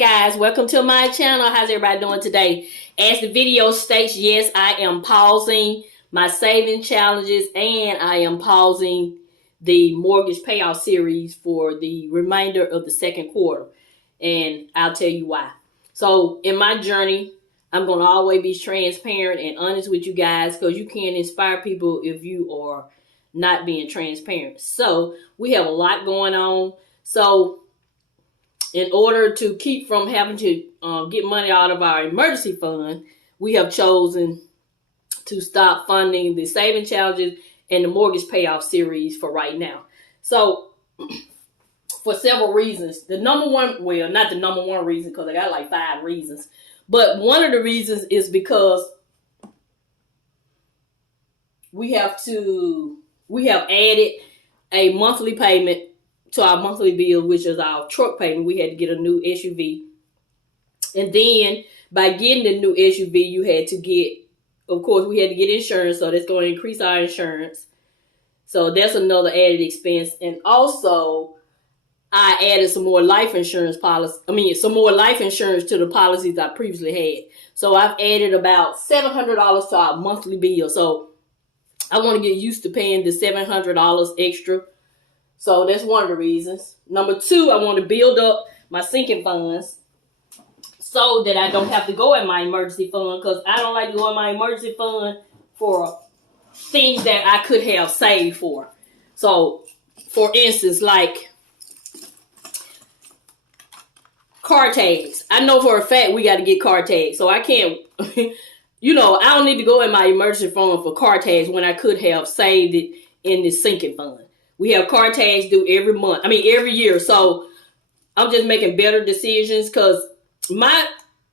guys, welcome to my channel. How's everybody doing today? As the video states, yes, I am pausing my saving challenges and I am pausing the mortgage payoff series for the remainder of the second quarter. And I'll tell you why. So in my journey, I'm going to always be transparent and honest with you guys, because you can't inspire people if you are not being transparent. So we have a lot going on. So in order to keep from having to get money out of our emergency fund, we have chosen to stop funding the saving challenges and the mortgage payoff series for right now. So for several reasons. The number one, well, not the number one reason, because I got like 5 reasons. But one of the reasons is because we have added a monthly payment to our monthly bill, which is our truck payment. We had to get a new SUV. And then by getting the new SUV, you had to get, of course, we had to get insurance. So that's going to increase our insurance. So that's another added expense. And also, I added some more life insurance some more life insurance to the policies I previously had. So I've added about $700 to our monthly bill. So I want to get used to paying the $700 extra. So that's one of the reasons. Number 2, I want to build up my sinking funds so that I don't have to go in my emergency fund, because I don't like to go in my emergency fund for things that I could have saved for. So, for instance, like car tags. I know for a fact we got to get car tags. So I can't, I don't need to go in my emergency fund for car tags when I could have saved it in the sinking fund. We have car tags due every year. So I'm just making better decisions, because my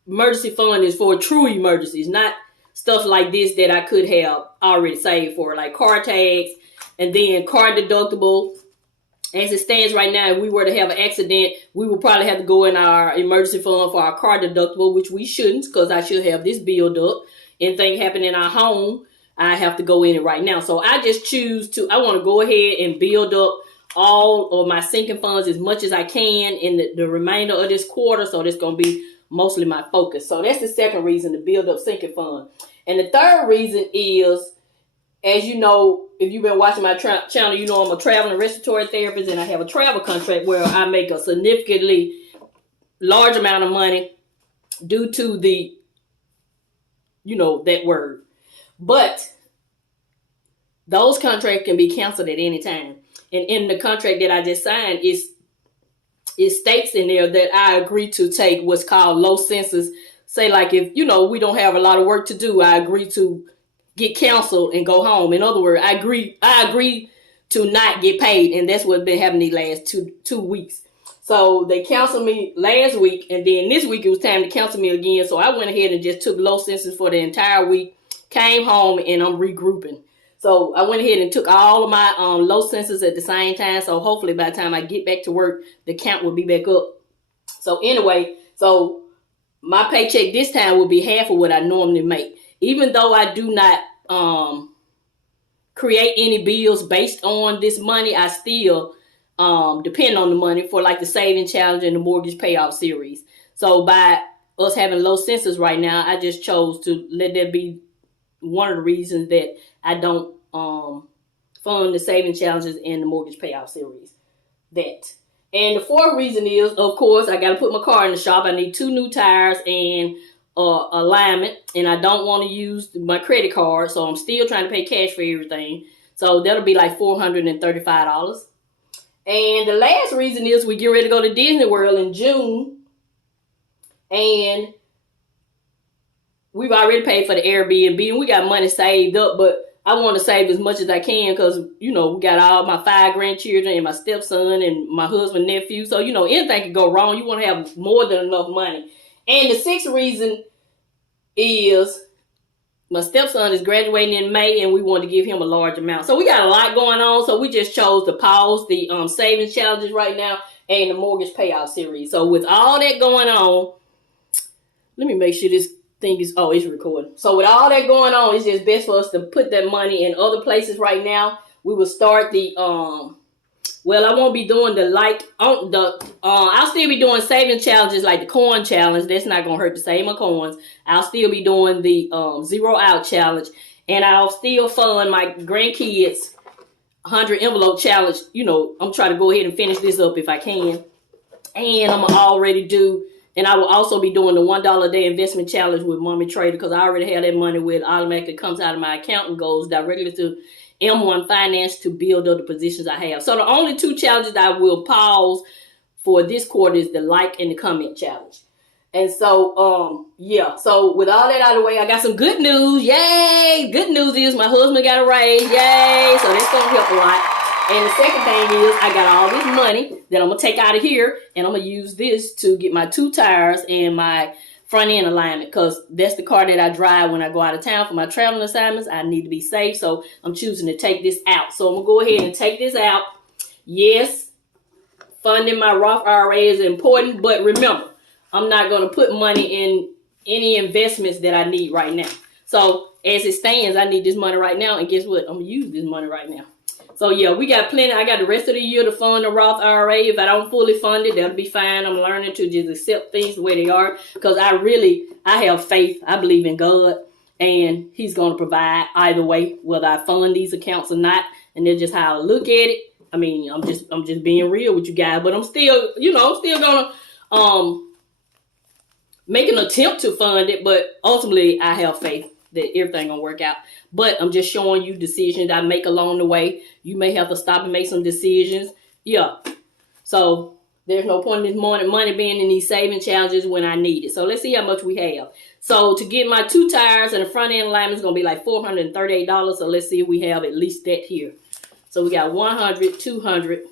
emergency fund is for true emergencies, not stuff like this that I could have already saved for, like car tags and then car deductible. As it stands right now, if we were to have an accident, we would probably have to go in our emergency fund for our car deductible, which we shouldn't, because I should have this build up. Anything happen in our home, I have to go in it right now. So I just choose to, I want to go ahead and build up all of my sinking funds as much as I can in the remainder of this quarter. So that's going to be mostly my focus. So that's the second reason, to build up sinking fund. And the third reason is, as you know, if you've been watching my channel, you know I'm a travel and respiratory therapist, and I have a travel contract where I make a significantly large amount of money due to the, that word. But those contracts can be canceled at any time. And in the contract that I just signed, it states in there that I agree to take what's called low census. Say like if, we don't have a lot of work to do, I agree to get canceled and go home. In other words, I agree to not get paid. And that's what's been happening these last two weeks. So they canceled me last week, and then this week it was time to cancel me again. So I went ahead and just took low census for the entire week, came home, and I'm regrouping. So I went ahead and took all of my low census at the same time. So hopefully by the time I get back to work, the count will be back up. So anyway, so my paycheck this time will be half of what I normally make. Even though I do not create any bills based on this money, I still depend on the money for like the saving challenge and the mortgage payoff series. So by us having low census right now, I just chose to let that be one of the reasons that I don't fund the saving challenges and the mortgage payoff series. And the fourth reason is, of course, I got to put my car in the shop. I need 2 new tires and alignment, and I don't want to use my credit card, so I'm still trying to pay cash for everything. So that'll be like $435. And the last reason is we get ready to go to Disney World in June, and we've already paid for the Airbnb, and we got money saved up, but I want to save as much as I can, because, we got all my 5 grandchildren and my stepson and my husband, nephew. So, anything could go wrong. You want to have more than enough money. And the 6th reason is my stepson is graduating in May, and we want to give him a large amount. So we got a lot going on. So we just chose to pause the savings challenges right now and the mortgage payoff series. So with all that going on, let me make sure this thing is, it's recording. So with all that going on, it's just best for us to put that money in other places right now. We will start the Well, I won't be doing the I'll still be doing saving challenges like the coin challenge. That's not gonna hurt to save my coins. I'll still be doing the 0 out challenge, and I'll still fund my grandkids 100 envelope challenge. You know, I'm trying to go ahead and finish this up if I can, and I'm already do. And I will also be doing the $1 a day investment challenge with Mommy Trader, because I already have that money where it automatically comes out of my account and goes directly to M1 Finance to build up the positions I have. So the only 2 challenges I will pause for this quarter is the like and the comment challenge. And so, yeah. So with all that out of the way, I got some good news. Yay! Good news is my husband got a raise. Yay! So that's going to help a lot. And the second thing is I got all this money that I'm going to take out of here, and I'm going to use this to get my 2 tires and my front end alignment, because that's the car that I drive when I go out of town for my traveling assignments. I need to be safe, so I'm choosing to take this out. So I'm going to go ahead and take this out. Yes, funding my Roth IRA is important, but remember, I'm not going to put money in any investments that I need right now. So as it stands, I need this money right now, and guess what? I'm going to use this money right now. So yeah, we got plenty. I got the rest of the year to fund the Roth IRA. If I don't fully fund it, that'll be fine. I'm learning to just accept things the way they are, because I have faith. I believe in God, and He's going to provide either way, whether I fund these accounts or not. And that's just how I look at it. I mean, I'm just being real with you guys, but I'm still gonna make an attempt to fund it. But ultimately, I have faith that everything gonna work out. But I'm just showing you decisions I make along the way. You may have to stop and make some decisions. Yeah. So there's no point in this money being in these saving challenges when I need it. So let's see how much we have. So to get my 2 tires and the front end alignment is gonna be like $438. So let's see if we have at least that here. So we got 100, 200,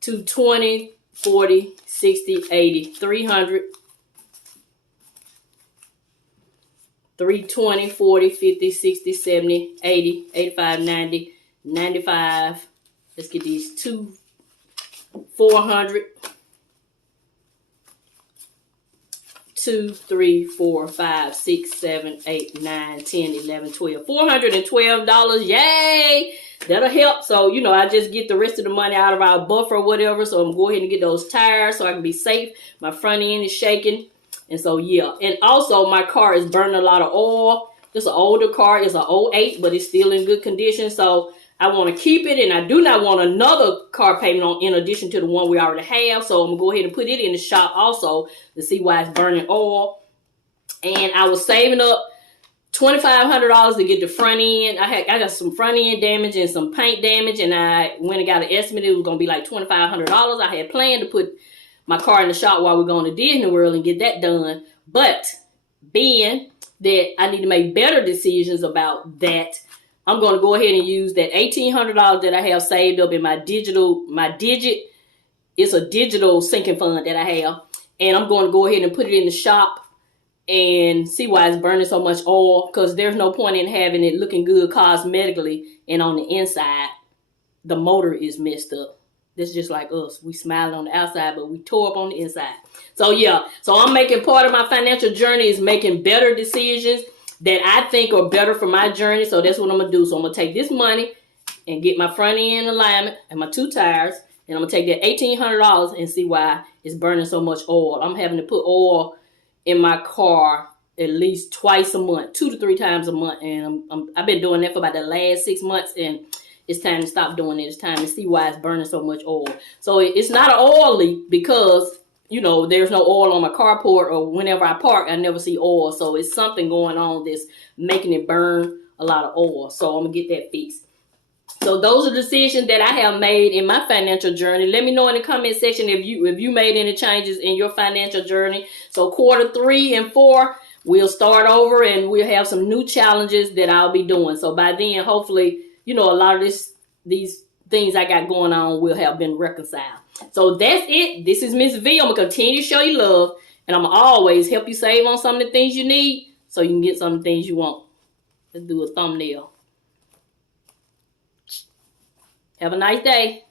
220, 40, 60, 80, 300. 320, 40, 50, 60, 70, 80, 85, 90, 95. Let's get these 2, 400. 2, 3, 4, 5, 6, 7, 8, 9, 10, 11, 12. $412. Yay! That'll help. So, I just get the rest of the money out of our buffer or whatever. So I'm going to go ahead and get those tires so I can be safe. My front end is shaking. And so, yeah. And also, my car is burning a lot of oil. It's an older car. It's an '08, but it's still in good condition. So, I want to keep it. And I do not want another car payment on in addition to the one we already have. So, I'm going to go ahead and put it in the shop also to see why it's burning oil. And I was saving up $2,500 to get the front end. I got some front end damage and some paint damage. And I went and got an estimate. It was going to be like $2,500. I had planned to put my car in the shop while we're going to Disney World and get that done. But being that I need to make better decisions about that, I'm going to go ahead and use that $1,800 that I have saved up in my Digit. It's a digital sinking fund that I have. And I'm going to go ahead and put it in the shop and see why it's burning so much oil, because there's no point in having it looking good cosmetically and on the inside the motor is messed up. That's just like us. We smiling on the outside, but we tore up on the inside. So yeah, so I'm making part of my financial journey is making better decisions that I think are better for my journey. So that's what I'm going to do. So I'm going to take this money and get my front end alignment and my 2 tires. And I'm going to take that $1,800 and see why it's burning so much oil. I'm having to put oil in my car at least twice a month, 2 to 3 times a month. And I've been doing that for about the last 6 months, and it's time to stop doing it. It's time to see why it's burning so much oil. So it's not an oil leak because, there's no oil on my carport, or whenever I park, I never see oil. So it's something going on that's making it burn a lot of oil. So I'm going to get that fixed. So those are decisions that I have made in my financial journey. Let me know in the comment section if you made any changes in your financial journey. So quarter 3 and 4, we'll start over and we'll have some new challenges that I'll be doing. So by then, hopefully, a lot of these things I got going on will have been reconciled. So that's it. This is Mrs Vee. I'm going to continue to show you love, and I'm going to always help you save on some of the things you need so you can get some of the things you want. Let's do a thumbnail. Have a nice day.